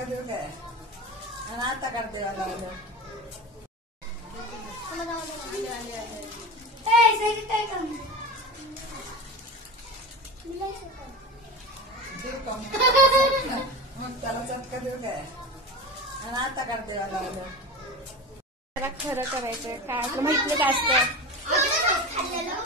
चटका देऊ काय आणि आता करते वाला मग त्याला चटका देऊ काय आणि आता करते वाला खरं करायचंय काय आपलं माहिती काय असतं खाल्लेलं